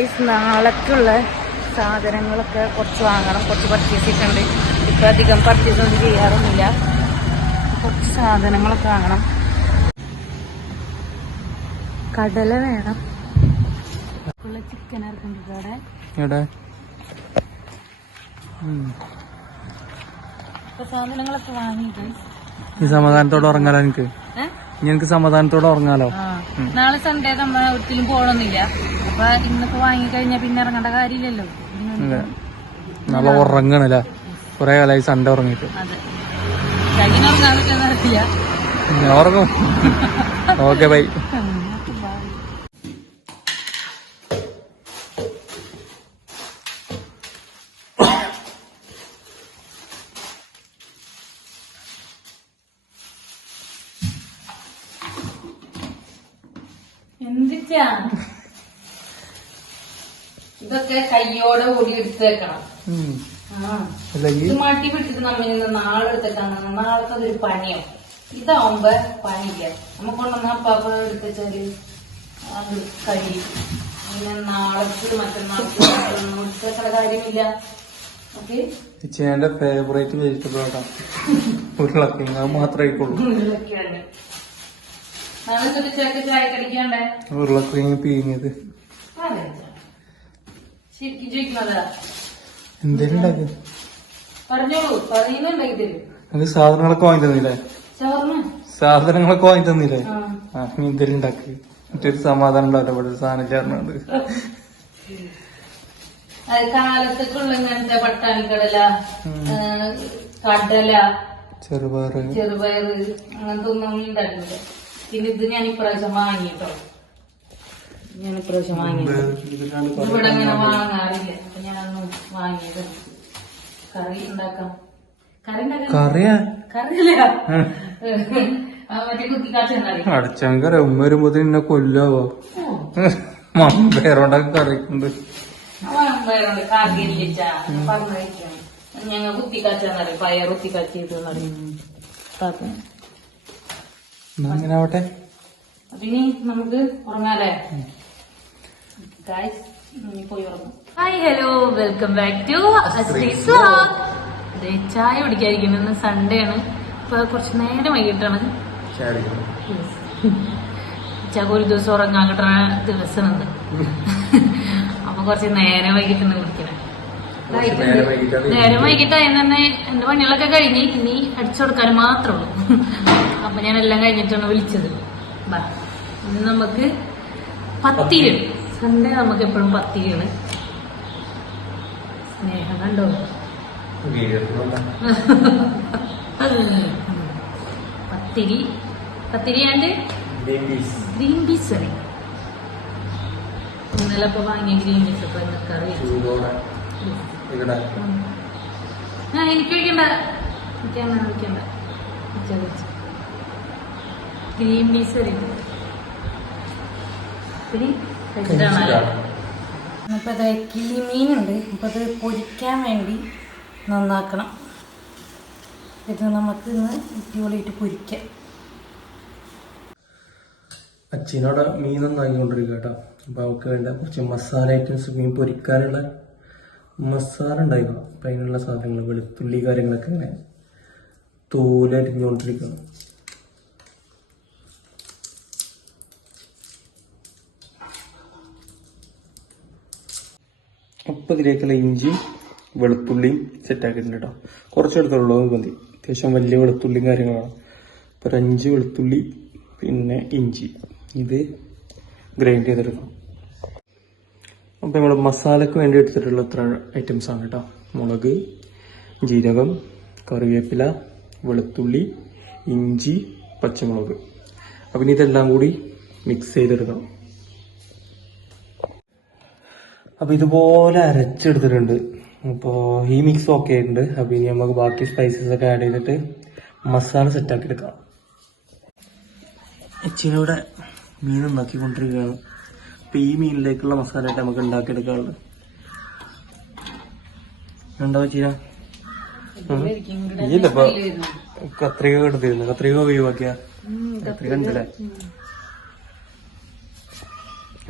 Guys നാളേക്കുള്ള സാധനങ്ങളൊക്കെ കുറച്ച് വാങ്ങണം. കുറച്ച് പർച്ചേസ് ചെയ്തിട്ടുണ്ട്. ഇപ്പം അധികം പർച്ചേസ് ഒന്നും ചെയ്യാറൊന്നുമില്ല. കുറച്ച് സാധനങ്ങളൊക്കെ വാങ്ങണം. കടല വേണം. ചിക്കൻ സാധനങ്ങളൊക്കെ വാങ്ങി. ഈ സമാധാനത്തോടെ ഉറങ്ങാലോ എനിക്ക് എനിക്ക് സമാധാനത്തോടെ ഉറങ്ങാലോ? നാളെ സൺഡേ നമ്മൾ ഒരിക്കലും പോകണമെന്നില്ല ഇന്നിപ്പോ പിന്നെ ഇറങ്ങേണ്ട കാര്യമില്ലല്ലോ. നാളെ ഉറങ്ങണല്ലേ? കുറെ കാലമായി സൺഡേ ഉറങ്ങിയിട്ട്. അതെ. കഴിഞ്ഞ ഇറങ്ങാൻ പറ്റുന്ന അറിയില്ല. ഞാൻ ഉറങ്ങും. Okay bye. ഇതൊക്കെ കയ്യോടെ കൂടി എടുത്തേക്കണം. വെക്കണം ഇത് മാറ്റി പിടിച്ചിട്ട് നമ്മൾ ഇന്ന് നാളെ എടുത്തേക്കാണ് നാളത്തെ ഒരു പണിയോ ഇതാവുമ്പോ പണിയില്ല. നമ്മ കൊണ്ടുവന്ന പാപ്പ എടുത്തുവെച്ചാൽ അത് കഴി പിന്നെ നാളത്തെ മറ്റന്നാൾക്ക് എടുത്തേക്കണ കാര്യമില്ല. ഓക്കെ? ഫേവറേറ്റ് വെജിറ്റബിൾ ആട്ടാ. ഉരുളക്കിഴങ്ങ്. അത് ആയിക്കോളൂ ഉരുളക്കിഴങ്ങ്. പീങ്ങിയത്. തൊട്ട് ചേക്ക് ചായ കടിക്കാണ്ടേ ഉരുളക്കിഴങ്ങ് പീങ്ങിയത് ശരിക്കും ചോദിക്കുന്നതാ എന്തേലും ഉണ്ടാക്കി പറഞ്ഞോളൂ പറയുന്നുണ്ടാക്കി തരും നമുക്ക് സാധനങ്ങളൊക്കെ വാങ്ങി തന്നില്ലേ? സാധനങ്ങളൊക്കെ വാങ്ങി തന്നില്ലേ? ആ. ഉണ്ടാക്കി. മറ്റൊരു സമാധാനം ഉണ്ടാവില്ല ഇവിടെ സാധനം ചേർന്നുണ്ട് കാലത്തേക്കുള്ള ഇങ്ങനത്തെ പട്ടാണിക്കടല കടല ചെറുപയറ്. ചെറുപയറ് അങ്ങനത്തെ ഒന്നും ഉണ്ടായിരുന്നില്ല. പിന്നെ ഇത് ഞാൻ ഇപ്രാവശ്യം വാങ്ങിട്ടോ. ഞാൻ ഇപ്രാവശ്യം വാങ്ങിയത് ഇവിടെ അങ്ങനെ വാങ്ങാറില്ല. അപ്പൊ ഞാനന്ന് വാങ്ങിയത്. കറി ഉണ്ടാക്കാം. കറി ഉണ്ടാക്കാം കറിയാ? കറിയല്ല. ആ, മറ്റേ കുത്തിക്കാച്ചെന്നറി അടച്ചങ്കര ഉമ്മ വരുമ്പോ എന്നെ കൊല്ലാവോ? മമ്പേറോണ്ടൊക്കെ കറിക്കുണ്ട് വേറെ കറിയില്ല പറഞ്ഞിരിക്കണം ഞങ്ങൾ പയർ കുത്തിക്കാച്ചിട്ട് കാച്ചിട്ട് അങ്ങനെ ആവട്ടെ അപ്പൊ ഇനി നമുക്ക് ഉറങ്ങാലേ ഗായ്സ് ഇനി പോയി ഉറങ്ങും hi hello welcome back to ചായ കുടിക്കാതിരിക്കുന്നത് സൺഡേ ആണ്. ഇപ്പൊ കുറച്ച് നേരം വൈകിട്ടാണ്. ചാക്ക് ഒരു ദിവസം ഉറങ്ങാൻ കിട്ടുന്ന ദിവസമുണ്ട് അപ്പൊ കുറച്ച് നേരം വൈകിട്ടാണ് കുടിക്കണേ. നേരം വൈകിട്ടായെന്ന് നേരം വൈകിട്ടായി തന്നെ എന്റെ പണികളൊക്കെ കഴിഞ്ഞ് ഇനി അടിച്ചു കൊടുക്കാൻ മാത്രമേ ഉള്ളൂ. അപ്പൊ ഞാൻ എല്ലാം കഴിഞ്ഞിട്ടാണ് വിളിച്ചത്. ഇന്ന് നമുക്ക് പത്തിരി സൺഡേ നമുക്ക് എപ്പോഴും പത്തിയാണ് സ്നേഹം കണ്ടോ? പത്തിരി. Pathiri and green peas curry ഇന്നലെ ഇപ്പൊ വാങ്ങിയ ഗ്രീൻ പീസ് ഇന്ന് കറി. ആ എനിക്ക് വയ്ക്കണ്ട അങ്ങനെ വയ്ക്കണ്ട ഗ്രീൻ പീസ് കറി പിന്നെ കഴിച്ചിട്ടാണല്ലേ അപ്പൊ അത് കിളിമീനുണ്ട് അപ്പൊ അത് പൊരിക്കാൻ വേണ്ടി നന്നാക്കണം. ഇത് നമുക്ക് ഇന്ന് അടിപൊളിയായിട്ട് പൊരിക്കാം. അച്ഛനോടെ മീൻ നന്നാക്കിക്കൊണ്ടിരിക്കുക കേട്ടോ. അപ്പൊ അവൾക്ക് വേണ്ട കുറച്ച് മസാല ഐറ്റംസ് മീൻ പൊരിക്കാനുള്ള മസാല ഉണ്ടായിരുന്നു. അപ്പൊ അതിനുള്ള സാധനങ്ങൾ വെളുത്തുള്ളി കാര്യങ്ങളൊക്കെ ഇങ്ങനെ തോലരിഞ്ഞുകൊണ്ടിരിക്കണം അപ്പൊ ഇതിലേക്കുള്ള ഇഞ്ചിയും വെളുത്തുള്ളിയും സെറ്റാക്കിയിട്ടുണ്ട് കേട്ടോ കുറച്ചെടുത്തുള്ളൂ അത് മതി. അത്യാവശ്യം വലിയ വെളുത്തുള്ളിയും കാര്യങ്ങളാണ്. അപ്പൊ ഒരു അഞ്ച് വെളുത്തുള്ളി പിന്നെ ഇഞ്ചി. ഇത് ഗ്രൈൻഡ് ചെയ്തെടുക്കണം. അപ്പൊ നമ്മൾ മസാലയ്ക്ക് വേണ്ടി എടുത്തിട്ടുള്ള ഇത്ര ഐറ്റംസ് ആണ് കേട്ടോ മുളക് ജീരകം കറിവേപ്പില വെളുത്തുള്ളി ഇഞ്ചി പച്ചമുളക്. അപ്പം ഇതെല്ലാം കൂടി മിക്സ് ചെയ്തെടുക്കണം. അപ്പൊ ഇതുപോലെ അരച്ചെടുത്തിട്ടുണ്ട്. അപ്പോൾ ഈ മിക്സ് ഓക്കെ ഉണ്ട് അപ്പൊ ഇനി നമുക്ക് ബാക്കി സ്പൈസസ് ഒക്കെ ആഡ് ചെയ്തിട്ട് മസാല സെറ്റ് ആക്കി എടുക്കാം. അച്ഛനവിടെ മീൻ ഉണ്ടാക്കിക്കൊണ്ടിരിക്കുകയാണ് അപ്പൊ ഈ മീനിലേക്കുള്ള മസാല ആയിട്ട് നമുക്ക് ഉണ്ടാക്കിയെടുക്കാനുള്ളത്. എന്താ ചെയ്യാ ഇല്ല കത്രിക എടുത്തിരുന്നു. കത്രിക ഒഴിവാക്കിയ? കത്രിക ഉണ്ടല്ലേ?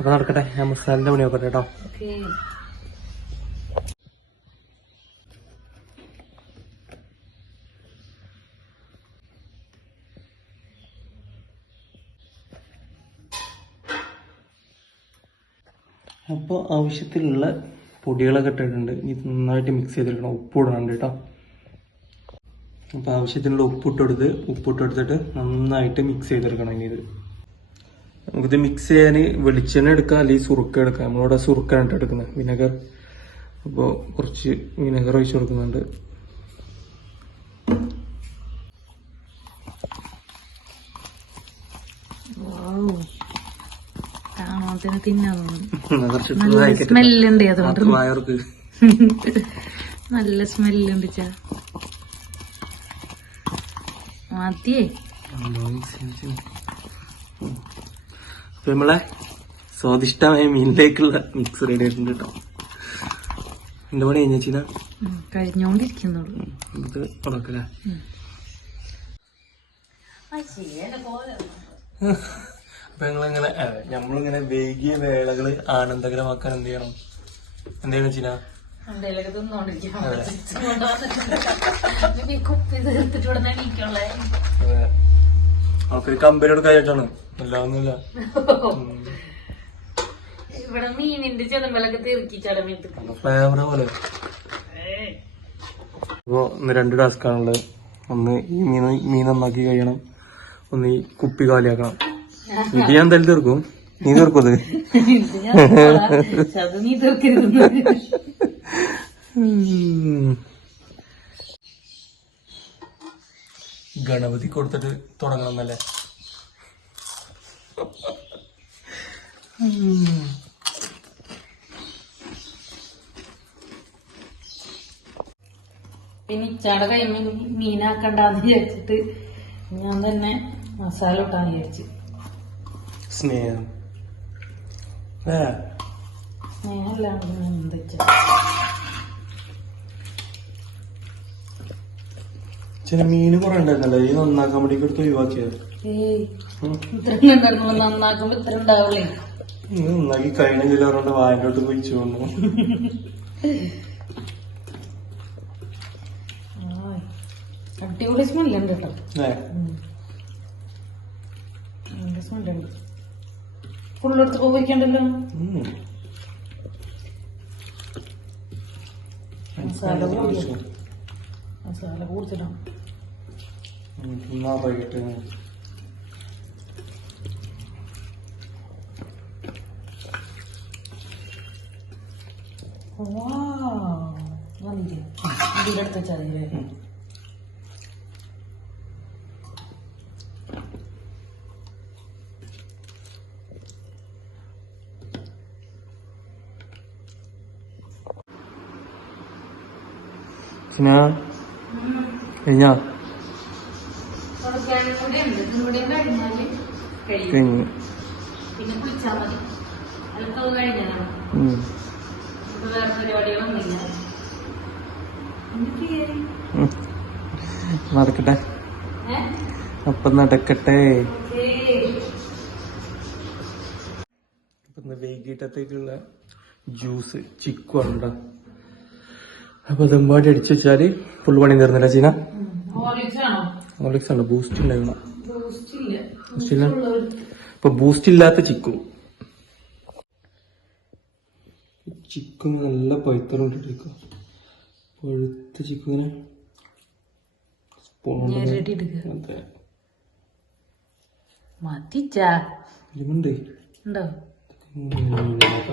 അപ്പൊ നടക്കട്ടെ ഞാൻ മുസ്ലാലിന്റെ പണി നോക്കട്ടെ കേട്ടോ. അപ്പോൾ ആവശ്യത്തിലുള്ള പൊടികളൊക്കെ ഇട്ടിട്ടുണ്ട്. ഇനി നന്നായിട്ട് മിക്സ് ചെയ്തെടുക്കണം. ഉപ്പ് ഇടണുണ്ട് കേട്ടോ. അപ്പോൾ ആവശ്യത്തിനുള്ള ഉപ്പിട്ടെടുത്ത് ഉപ്പിട്ടെടുത്തിട്ട് നന്നായിട്ട് മിക്സ് ചെയ്തെടുക്കണം ഇനി ഇത്. നമുക്കിത് മിക്സ് ചെയ്യാൻ വെളിച്ചെണ്ണ എടുക്കാം അല്ലെങ്കിൽ സുറുക്ക എടുക്കാം. നമ്മളിവിടെ സുറുക്കാണ് കേട്ടോ എടുക്കുന്നത് വിനെഗർ. അപ്പോൾ കുറച്ച് വിനെഗർ ഒഴിച്ചു കൊടുക്കുന്നുണ്ട്. സ്മെല്ലുണ്ട് അതുകൊണ്ട്. നല്ല സ്മെല്ലുണ്ട് ചാ. മതിയേ. അപ്പൊ നമ്മളെ സ്വാദിഷ്ടമായ മീനിലേക്കുള്ള മിക്സ് റെഡി ആയിട്ടുണ്ട് കേട്ടോ. എന്റെ പണി കഴിഞ്ഞ ചീന കഴിഞ്ഞോണ്ടിരിക്കുന്നുള്ളൂ. അപ്പൊ ഞങ്ങളിങ്ങനെ ഞമ്മളിങ്ങനെ വൈകിയ വേളകൾ ആനന്ദകരമാക്കാൻ എന്ത് ചെയ്യണം? എന്ത് ചെയ്യണം ചീന തിന്നോണ്ടിരിക്കാം. കുപ്പി തീർത്തിട്ട് ഇവിടെ എണീക്കുള്ളേ അതെ. കമ്പനി കമ്പനിയോട് കഴിച്ചിട്ടാണ് അല്ലാതൊന്നുമില്ല. ഇവിടെ മീനിന്റെ ഫ്ലേവർ പോലെ. ഇന്ന് രണ്ട് ടാസ്ക് ആണുള്ളത്. ഒന്ന് ഈ മീൻ മീൻ നന്നാക്കി കഴിയണം. ഒന്ന് ഈ കുപ്പി കാലിയാക്കണം. ഇത് ഞാൻ എന്തായാലും തീർക്കും. നീ തീർക്കും അത് അത് നീ തീർക്കരുത് ഗണപതി കൊടുത്തിട്ട് തുടങ്ങണം എന്നല്ലേ. പിന്നെ ഇച്ചാടെ കൈമ മീനാക്കണ്ടെന്ന് വിചാരിച്ചിട്ട് ഞാൻ തന്നെ മസാല ഇട്ടാന്ന് വിചാരിച്ചു. സ്നേഹം. ഏ? സ്നേഹമല്ലാണ്ട് ഞാൻ എന്താ ചില മീന് കുറെ ഉണ്ടായിരുന്നല്ലോ. ഈ നന്നാക്കാൻ വേണ്ടി എടുത്ത് ഒഴിവാക്കിയത്. ഇത്ര ഉണ്ടായിരുന്നു നന്നാക്കുമ്പോ ഇത്ര ഉണ്ടാവില്ലേ? ഇത് നന്നാക്കി കഴിഞ്ഞ ചിലവരുടെ വായനോട്ട് കുഴിച്ചു വന്നു. അടിപൊളി അടിപൊളി സ്മെല്ലുണ്ട് കേട്ടോ. സ്മെല്ലുണ്ട് ഫുള്ളെടുത്ത് പോയിക്കണ്ടല്ലോ ഉം. മസാല കൂടി മസാല കൂടുതലാണ് ഉം, നിറയട്ടെ. വന്നില്ലേ ഇതിലെടുത്ത് വെച്ചാൽ മതി ഉം. പിന്നെ കഴിഞ്ഞാ തുടക്കാനും കൂടെ ഉണ്ട് ഇതും കൂടെ കഴിഞ്ഞാൽ കഴിയും കഴിഞ്ഞു പിന്നെ? കുളിച്ചാൽ മതി. അതൊക്കെ കഴിഞ്ഞതാണ് വേറെ പരിപാടികളൊന്നുമില്ല. നടക്കട്ടെ. അപ്പൊ നടക്കട്ടെ. ഇന്ന് വൈകിട്ടത്തേക്കുള്ള ജ്യൂസ് ചിക്കു ഉണ്ട്? അപ്പൊ ദമ്പാടി അടിച്ചു വെച്ചാൽ ഫുൾ പണി തീർന്നില്ല ചീന? ഹോർലിക്സ് ആണോ? ഉണ്ട് ബൂസ്റ്റ് ഉണ്ടായിരുന്നു ബൂസ്റ്റ് ഇല്ല ബൂസ്റ്റ് ഇല്ല ഇപ്പൊ ബൂസ്റ്റ് ഇല്ലാത്ത ചിക്കു. ചിക്കു നല്ല പഴുത്ത അതെ. മതിച്ചാ. ഇതുമുണ്ട് ഉണ്ടോ?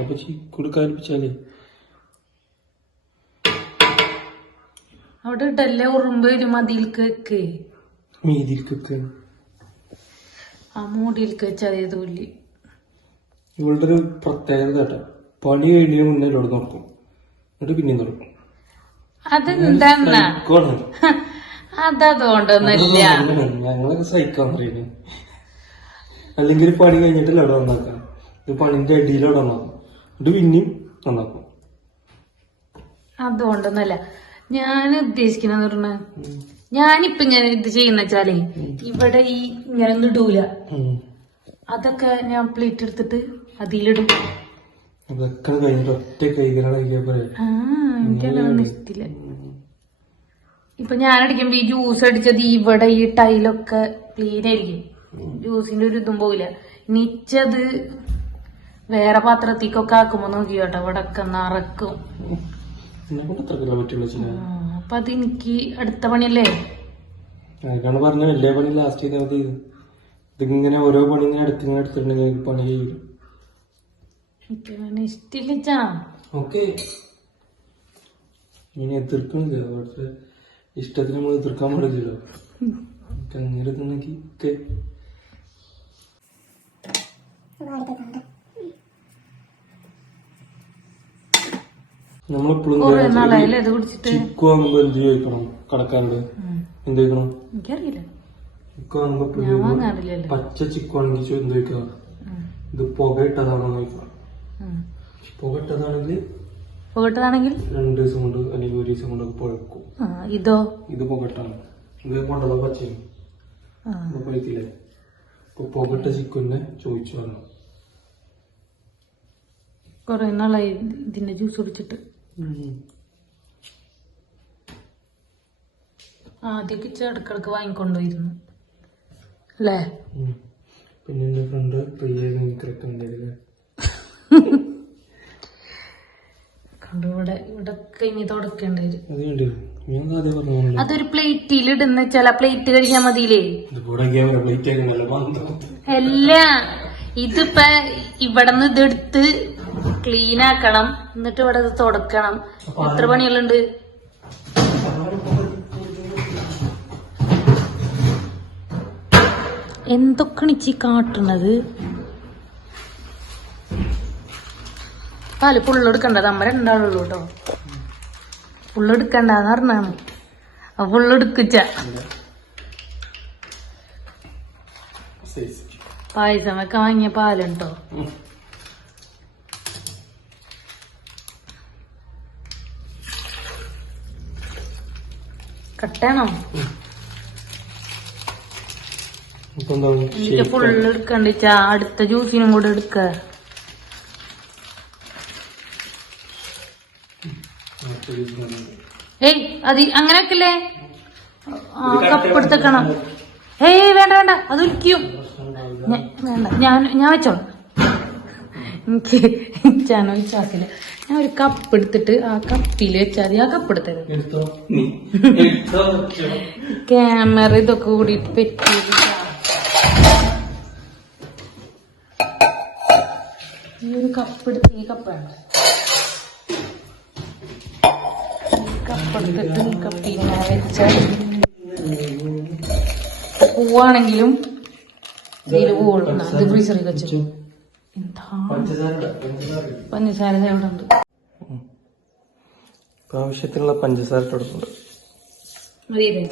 അപ്പൊ ചിക്കുട് കാലിപ്പിച്ചാലേ അവിടെ ഇട്ടല്ലേ ഉറുമ്പ് ഒരു മതിയിൽക്ക് വെക്ക്. മീതിരിക്കൊക്കെ ആ മൂടിയിലേക്ക് വെച്ച് അതേ തോല്ലി ഇവളുടെ ഒരു പ്രത്യേകത കേട്ടോ. പണി കഴിഞ്ഞ മുന്നേ ഇവിടെ നോക്കും എന്നിട്ട് പിന്നെ നോക്കും അതെന്താ. അതതുകൊണ്ടൊന്നുമില്ല ഞങ്ങളൊക്കെ സഹിക്കാൻ പറയുന്നു. അല്ലെങ്കിൽ പണി കഴിഞ്ഞിട്ടല്ല ഇവിടെ നന്നാക്കാം പണിന്റെ അടിയിൽ ഇവിടെ നന്നാക്കും എന്നിട്ട് പിന്നെയും നന്നാക്കും അതുകൊണ്ടൊന്നുമല്ല ഞാൻ ഉദ്ദേശിക്കുന്നത് പറഞ്ഞ ഞാനിപ്പൊ ഇങ്ങനെ ഇത് ചെയ്യുന്ന വെച്ചാലേ ഇവിടെ ഈ ഇങ്ങനെ ഒന്നും ഇടൂല അതൊക്കെ ഞാൻ പ്ലേറ്റ് എടുത്തിട്ട് അതിലിടും. അതൊക്കെ കഴിഞ്ഞിട്ട് ഒറ്റ കൈകളാണ് ഇഷ്ടമില്ല ഇപ്പൊ ഞാൻ അടിക്കുമ്പോ ഈ ജ്യൂസ് അടിച്ചത് ഇവിടെ ഈ ടൈലൊക്കെ ക്ലീൻ ആയിരിക്കും. ജ്യൂസിന്റെ ഒരു ഇതും പോവില്ല. നിച്ചത് വേറെ പാത്രത്തേക്കൊക്കെ ആക്കുമ്പോ നോക്കിയോട്ടെ ഇവിടെ ഒക്കെ നിറക്കും അപ്പൊ അത് എനിക്ക് അടുത്ത പണിയല്ലേ? അതൊക്കെയാണ് പറഞ്ഞ വലിയ പണി ലാസ്റ്റ് ചെയ്താൽ മതി. ഇതിങ്ങനെ ഓരോ പണി ഇങ്ങനെ അടുത്ത് ഇങ്ങനെ എടുത്തിട്ടുണ്ടെങ്കിൽ പണി ചെയ്യും എനിക്ക് അങ്ങനെ ഇഷ്ടമില്ല ഓക്കെ. ഇനി എതിർക്കണില്ല പക്ഷെ ഇഷ്ടത്തിന് നമ്മൾ എതിർക്കാൻ പാടില്ലല്ലോ. അങ്ങനെ തന്നെ ഒക്കെ. നമ്മളെപ്പോഴും കൊറേ നാളായല്ലേ ഇത് കുടിച്ചിട്ട്? ചിക്കു ആകുമ്പോ എന്ത് ചോദിക്കണം കടക്കാരോട് എന്ത് ചോദിക്കണം എനിക്കറിയില്ല. ചിക്കു ആകുമ്പോ എപ്പോഴും ഞാൻ ചോദിക്കണം, വാങ്ങാറില്ലല്ലോ. പച്ച ചിക്കു ആണെങ്കിൽ എന്ത് ചോദിക്കണം ഇത് പുക ഇട്ടതാണോ ചോദിക്കണം. പുക ഇട്ടതാണെങ്കിൽ പോകട്ടതാണെങ്കിൽ രണ്ട് ദിവസം കൊണ്ട് അല്ലെങ്കിൽ ഒരു ദിവസം കൊണ്ട് പുഴക്കും ഇതോ? ഇത് പുകട്ടാണ് ഇത് കൊണ്ടുള്ള പച്ചയും. പഴുത്തില്ലേ പുകട്ട ചിക്കനെ ചോദിച്ചു വന്നു. കൊറേ നാളായി ഇതിന്റെ ജ്യൂസ് കുടിച്ചിട്ട്. ആദ്യമൊക്കെ ഇടക്കിടക്ക് വാങ്ങിക്കൊണ്ടുപോയിരുന്നു അല്ലേ. പിന്നെ എന്റെ ഫ്രണ്ട് കണ്ടു ഇവിടെ ഇവിടെ ഇനി തുടക്കേണ്ടി വരും. അതൊരു പ്ലേറ്റിൽ ഇടുന്ന ചില പ്ലേറ്റ് കഴിക്കാൻ മതിയില്ലേ? അല്ല ഇതിപ്പ ഇവിടുന്ന് ഇതെടുത്ത് ക്ലീൻ ആക്കണം. എന്നിട്ട് ഇവിടെ ഇത് തുടക്കണം. എത്ര പണികളുണ്ട്? എന്തൊക്കെയാണ് ഇച്ചി കാട്ടണത്? പാൽ പുള്ളെടുക്കണ്ട നമ്മ രണ്ടാളുള്ളൂ കേട്ടോ പുള്ളെടുക്കണ്ടെന്ന് പറഞ്ഞാണ്. ആ പുള്ളെടുക്കിച്ച സൈസ് പായസം ഒക്കെ വാങ്ങിയ പാലുണ്ടോ? കട്ടാണോ. എനിക്ക് ഫുള്ള് എടുക്കണ്ട? അടുത്ത ജ്യൂസിനും കൂടെ എടുക്ക. ഏയ് അത് അങ്ങനെയൊക്കെല്ലേ ആ കപ്പെടുത്തേക്കണം. ഏയ് വേണ്ട വേണ്ട. അത് ഒരിക്കും വേണ്ട. ഞാൻ ഞാൻ വെച്ചോളാം. എനിക്ക് എനിക്കാണോ വിശ്വാസില്ല ഞാൻ ഒരു കപ്പ് എടുത്തിട്ട് ആ കപ്പിൽ വെച്ചാൽ മതി ആ കപ്പ് എടുത്തത്. ക്യാമറ ഇതൊക്കെ കൂടിയിട്ട് പറ്റി ഈ ഒരു കപ്പ് എടുത്ത് ഈ കപ്പാണ് ഈ കപ്പ് എടുത്തിട്ട് ഈ കപ്പ് ഇങ്ങനെ വെച്ചാൽ പോവാണെങ്കിലും ഇതിൽ പൂവുള്ളൂ. അത് ഫ്രീസറിൽ വെച്ചു പഞ്ചസാര ഉണ്ട്. ആവശ്യത്തിനുള്ള പഞ്ചസാര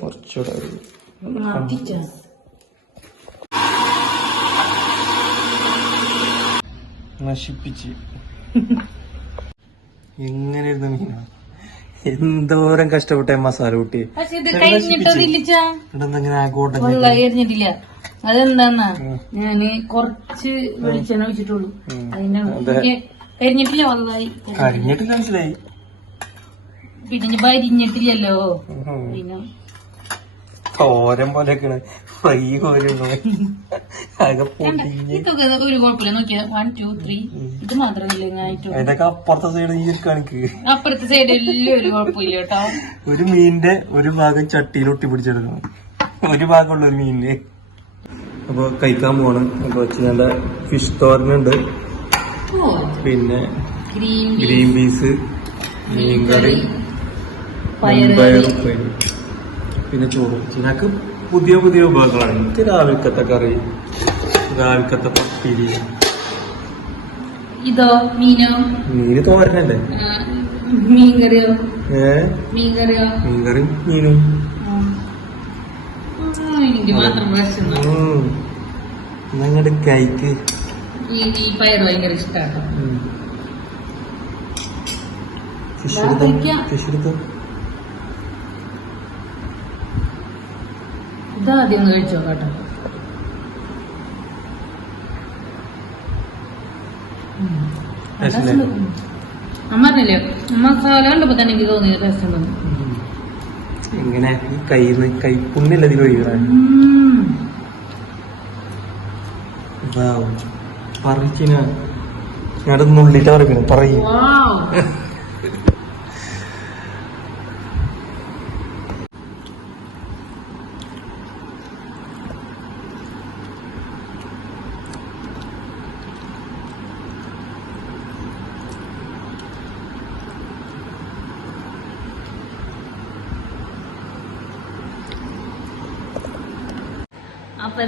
കുറച്ചുകൂടെ നശിപ്പിച്ച്. എങ്ങനെയായിരുന്നു മീന? എന്തോരം കഷ്ടപ്പെട്ട മസാല കൂട്ടി. പക്ഷെ ഇത് അതെന്താന്നാ? ഞാൻ കുറച്ച് വെളിച്ചെണ്ണ വെച്ചിട്ടുള്ളൂ അതിന്റെ കരിഞ്ഞിട്ടില്ല കരിഞ്ഞിട്ടില്ല മനസ്സിലായി. പിന്നെ ഇനി ഭരിഞ്ഞിട്ടില്ലല്ലോ പിന്നെ തോരൻ പോലെയൊക്കെയാണ്. ഫ്രൈ ഇതൊക്കെ ഒരു കുഴപ്പമില്ല. നോക്കിയാ. വൺ ടു ത്രീ ഇത് മാത്രമല്ലേ ഞാൻ ഇതൊക്കെ അപ്പുറത്തെ സൈഡ് ഈ കണക്ക്. അപ്പുറത്തെ സൈഡിൽ ഒരു കുഴപ്പമില്ല കേട്ടോ. ഒരു മീനിന്റെ ഒരു ഭാഗം ചട്ടിയിൽ ഒട്ടി പിടിച്ചെടുക്കണം ഒരു ഭാഗമുള്ള ഒരു മീനിന്. അപ്പൊ കഴിക്കാൻ പോണ് അപ്പൊ വെച്ചാൽ ഫിഷ് തോരനുണ്ട് പിന്നെ ഗ്രീൻ പീസ്. മീൻകറി. പയറും പയർ പിന്നെ ചോറ്. ഞങ്ങൾക്ക് പുതിയ പുതിയ വിഭവങ്ങളാണ്. എനിക്ക് രാവിലത്തെ കറി രാവിലത്തെ പത്തിരി. ഇതോ? മീനോ? മീന് തോരനല്ലേ? മീൻകറിയോ? ഏ? മീൻകറിയോ? മീൻകറി മീനും. ഞങ്ങളുടെ കൈക്ക് ഈ പയർ ഭയങ്കര ഇഷ്ടമാണ് ഇതാദ്യം ഒന്ന് കഴിച്ചോ കേട്ടോ അമ്മ? അമ്മ പറഞ്ഞില്ലേ? മസാല കണ്ടപ്പോ തന്നെ എനിക്ക് തോന്നിയത് ടേസ്റ്റ് ഇങ്ങനെ ഈ കയ്യിൽ കൈപ്പുണ്ണില്ല ഇതിൽ ഒഴിക്കണം ഉം. പറിച്ചിന ഞാൻ നുള്ളിട്ട് പറയുന്നു പറയും. അപ്പൊ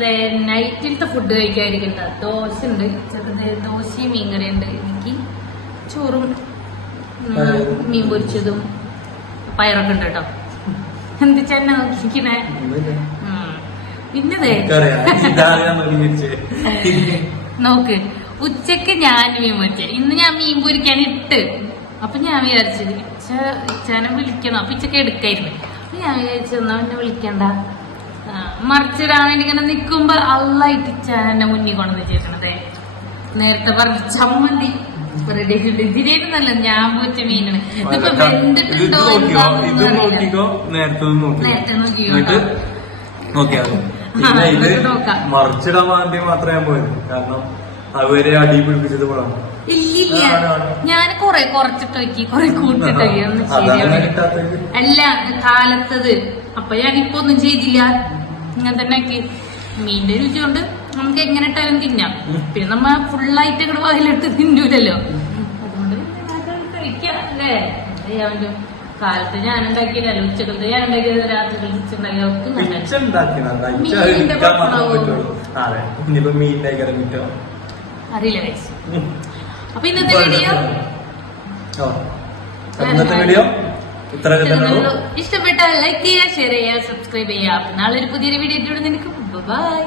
നൈറ്റിലത്തെ ഫുഡ് കഴിക്കാതിരിക്കണ്ട. ദോശ ഉണ്ട് ചെറുത് ദോശയും മീൻകറി ഉണ്ട് എനിക്ക് ചോറും മീൻ പൊരിച്ചതും പയറൊക്കെ ഉണ്ട് കേട്ടോ. എന്ത് ചെന്ന നോക്കിയിരിക്കണേ. പിന്നതേ. നോക്ക് ഉച്ചയ്ക്ക് ഞാൻ മീൻ പൊരിച്ച. ഇന്ന് ഞാൻ മീൻ പൊരിക്കാൻ ഇട്ട്. അപ്പൊ ഞാൻ വിചാരിച്ചത് ഇച്ച ഇച്ചാനെ വിളിക്കണം. അപ്പൊ ഇച്ചക്ക് എടുക്കായിരുന്നു. അപ്പൊ ഞാൻ വിചാരിച്ചു എന്നാ എന്നെ വിളിക്കണ്ട. മറിച്ചിടാൻ വേണ്ടി ഇങ്ങനെ നിക്കുമ്പോ അള്ളായിട്ട് ഇട്ടിച്ചാൻ എന്നെ മുന്നിൽ കൊണ്ടു വെച്ചേക്കണതേ നേരത്തെ പറഞ്ഞ ചമ്മന്തി. റെഡി ഞാൻ പൊരിച്ച മീനാണ് ഇതിപ്പോ വെന്തിട്ടുണ്ടോ. നേരത്തെ നോക്കിയോ. മറിച്ചിടാൻ വേണ്ടി മാത്രമേ ഞാൻ പോയത്. കാരണം അവരെ അടി പിടിപ്പിച്ചത് ഇല്ലില്ല. ഞാൻ കൊറേ കുറച്ചിട്ട് നോക്കി കൊറേ കൂട്ടിട്ട് നോക്കി ഒന്നും അതാണ് ശരിയാവില്ല. കിട്ടാത്തത്. അല്ല കാലത്തത്. അപ്പൊ ഞാൻ ഇപ്പൊ ഒന്നും ചെയ്തില്ല. ഇങ്ങനെ തന്നെ ആക്കി. മീന്റെ രുചി കൊണ്ട് നമുക്ക് എങ്ങനെ ഇട്ടാലും തിന്നാം. പിന്നെ നമ്മ ഫുള്ളായിട്ട് ഇങ്ങനെ വായിലിട്ട് തിന്നൂലല്ലോ. അതുകൊണ്ട് കഴിക്കാം അല്ലേ? പറ്റും? കാലത്ത് ഞാൻ ഉണ്ടാക്കിയതല്ല ഉച്ചക്കലത്ത് ഞാൻ ഉണ്ടാക്കിയത് രാത്രി കിട്ടോ? അറിയില്ല guys. അപ്പൊ ഇന്നത്തെ വീഡിയോ ഇന്നത്തെ വീഡിയോ ഇഷ്ടപ്പെട്ടാൽ ലൈക്ക് ചെയ്യുക ഷെയർ ചെയ്യുക സബ്സ്ക്രൈബ് ചെയ്യുക. നാളെ ഒരു പുതിയൊരു വീഡിയോ ഇട്ടുകൊണ്ട് നിനക്ക് ബൈ